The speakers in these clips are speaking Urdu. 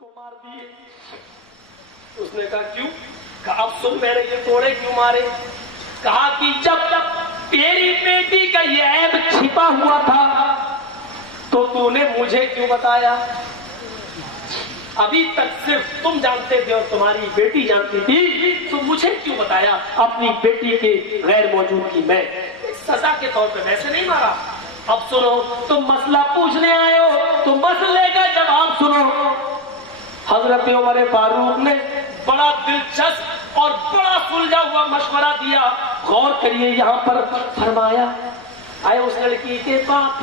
کو مار دیے. اس نے کہا کیوں؟ کہا اب سن میرے یہ کوڑے کیوں مارے؟ کہا کہ جب تیری بیٹی کا یہ عیب چھپا ہوا تھا تو تو نے مجھے کیوں بتایا؟ ابھی تک صرف تم جانتے تھے اور تمہاری بیٹی جانتی تھی، تو مجھے کیوں بتایا اپنی بیٹی کے غیر موجودگی میں؟ سزا کے طور پہ ویسے نہیں مارا. اب سنو، تم مسئلہ پوچھنے آئے ہو تو مسئلے کا جواب سنو. حضرت عمر فاروق نے بڑا دلچسپ اور بڑا سلجھا ہوا مشورہ دیا. غور کریے یہاں پر فرمایا، آئے اس لڑکی کے باپ،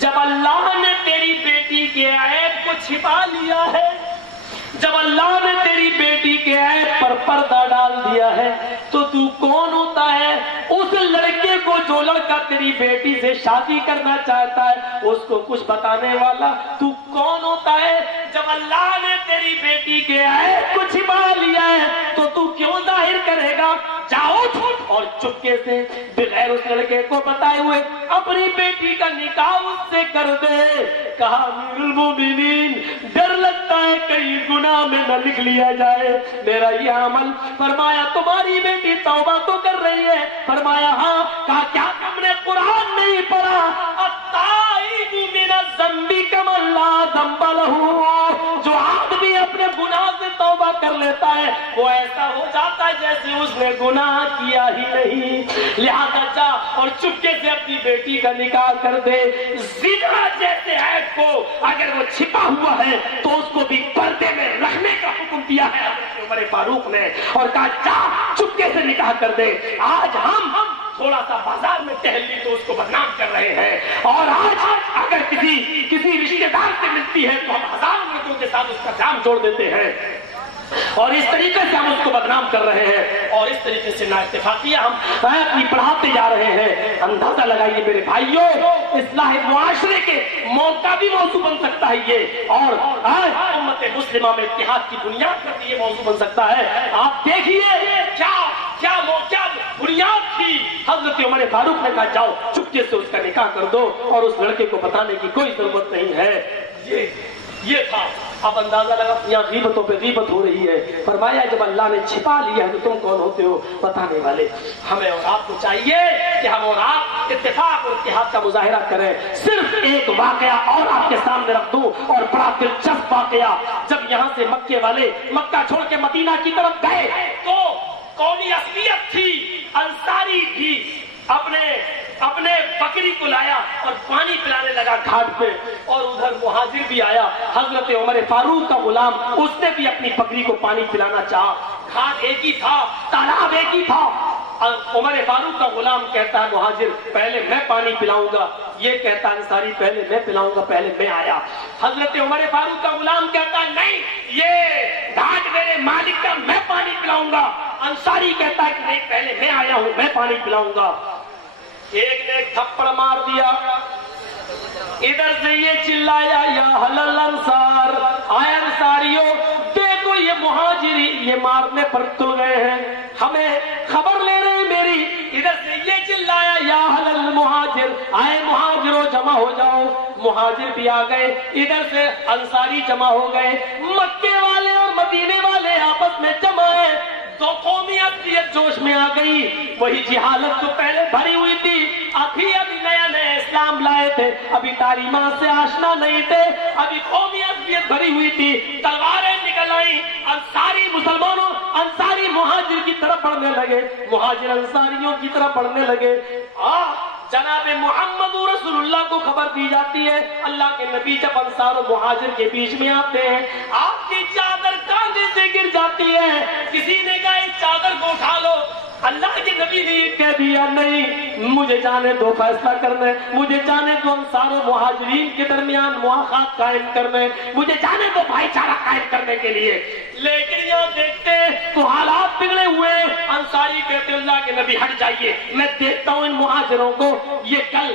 جب اللہ نے تیری بیٹی کے عیب کو چھپا لیا ہے، جب اللہ نے تیری بیٹی کے عیب پر پردہ ڈال دیا ہے، تو تو کون ہوتا ہے اس لڑکے کو جو لڑکا تیری بیٹی سے شادی کرنا چاہتا ہے اس کو کچھ بتانے والا؟ تو کون ہوتا ہے جب اللہ نے تیری بیٹی کے عیب کو چھپا لیا ہے تو تو کیوں ظاہر کرے گا؟ جاؤ اور چپکے سے بغیر اس لڑکے کو بتائے ہوئے اپنی بیٹی کا نکاح اس سے کر دے. کہا امیر المومنین، ڈر لگتا ہے کہیں گناہ میں نہ لکھ لیا جائے میرا یہ عمل. فرمایا تمہاری بیٹی توبہ تو کر رہی ہے؟ فرمایا ہاں. کہا کیا تم نے قرآن نہیں پڑھا؟ التائب من الذنب کمن لا ذنب لہ، جو آدمی اپنے گناہ سے توبہ کر لیتا ہے وہ ایسا ہو جاتا ہے جیسے اس نے گناہ کیا ہی نہیں. لہذا جا اور چپکے سے اپنی بیٹی کا نکاح کر دے. زنا جیسے عیب کو اگر وہ چھپا ہوا ہے تو اس کو بھی پردے میں رکھنے کا حکم دیا ہے حضرت عمر فاروق نے، اور کہا جا چپکے سے نکاح کر دے. آج ہم تھوڑا سا بازار میں ٹہل لی تو اس کو بدنام کر رہے ہیں، اور آج اگر کسی رشتے دار سے ملتی ہے تو ہم ہزاروں لڑکوں کے ساتھ اس کا جام جوڑ دیتے ہیں، اور اس طریقے سے ہم اس کو بدنام کر رہے ہیں، اور اس طریقے سے نا اتفاقیہ ہم اپنی بڑھاتے جا رہے ہیں. اندازہ لگائیے میرے بھائیوں، اصلاح معاشرے کے موقع بھی موضوع بن سکتا ہے یہ، اور امت مسلمہ میں اتحاد کی بنیاد پر یہ موضوع بن سکتا ہے. آپ دیکھیے کیا بنیاد تھی. حضرت عمر فاروق نے کہا جاؤ چپکے سے اس کا نکاح کر دو اور اس لڑکے کو بتانے کی کوئی ضرورت نہیں ہے. یہ تھا. اب اندازہ لگا یہاں غیبتوں پہ غیبت ہو رہی ہے. فرمایا جب اللہ نے چھپا لیا ہے تو تم کون ہوتے ہو بتانے والے؟ ہمیں اور آپ کو چاہیے کہ ہم اور آپ اتفاق اور اتحاد کا مظاہرہ کریں. صرف ایک واقعہ اور آپ کے سامنے رکھ دوں، اور بڑا دلچسپ واقعہ. جب یہاں سے مکے والے مکہ چھوڑ کے مدینہ کی طرف گئے تو قومی اصلیت تھی، انصاری تھی، اپنے بکری کو لایا اور پانی پلانے لگا گھاٹ پہ، اور ادھر مہاجر بھی آیا حضرت عمر فاروق کا غلام، اس نے بھی اپنی بکری کو پانی پلانا چاہا. گھاٹ ایک ہی تھا، تالاب ایک ہی تھا. عمر فاروق کا غلام کہتا ہے مہاجر پہلے میں پانی پلاؤں گا، یہ کہتا ہے انصاری پہلے میں پلاؤں گا، پہلے میں آیا. حضرت عمر فاروق کا غلام کہتا ہے نہیں، یہ گھاٹ میرے مالک کا، میں پانی پلاؤں گا. انصاری کہتا ہے کہ نہیں، پہلے میں آیا ہوں، میں پانی پلاؤں گا. ایک نے ایک تھپڑ مار دیا، ادھر سے یہ چلایا یا اہل الانصار، آئے انصاریوں دیکھو یہ مہاجری یہ مارنے پر تل گئے ہیں، ہمیں خبر لے رہے ہیں میری. ادھر سے یہ چلایا یا اہل المہاجر، آئے مہاجروں جمع ہو جاؤ. مہاجر بھی آ گئے، ادھر سے انصاری جمع ہو گئے. مکے والے اور مدینے والے آپس میں جمع ہیں. دو قومی اصلیت جوش میں آ گئی. وہی جہالت جو پہلے بھری ہوئی تھی، ابھی نیا اسلام لائے تھے، ابھی تعلیمات سے آشنا نہیں تھے، ابھی قومی اصلیت بھری ہوئی تھی. تلواریں نکل آئیں، انصاری مسلمانوں، انصاری مہاجر کی طرف بڑھنے لگے، مہاجر انصاریوں کی طرف بڑھنے لگے. جناب محمد رسول اللہ کو خبر دی جاتی ہے اللہ کے نبی جب انصار و مہاجر کے بیچ میں آتے ہیں، آپ کی چادر کاندھے سے گر جاتی ہے. کسی نے کہا اس چادر کو اٹھا لو. اللہ کے نبی نے یہ کہہ دیا نہیں، مجھے جانے دو فیصلہ کرنے، مجھے جانے دو انصار و مہاجرین کے درمیان مواخات قائم کرنے، مجھے جانے دو بھائی چارہ قائم کرنے کے لیے. لیکن یہاں دیکھتے تو حالات بگڑے ہوئے. انصاری کہتے اللہ کے نبی ہٹ جائیے، میں دیکھتا ہوں ان مہاجروں کو، یہ کل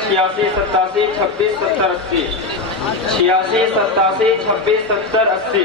86 87 26 70 80, 86 87 26 70 80।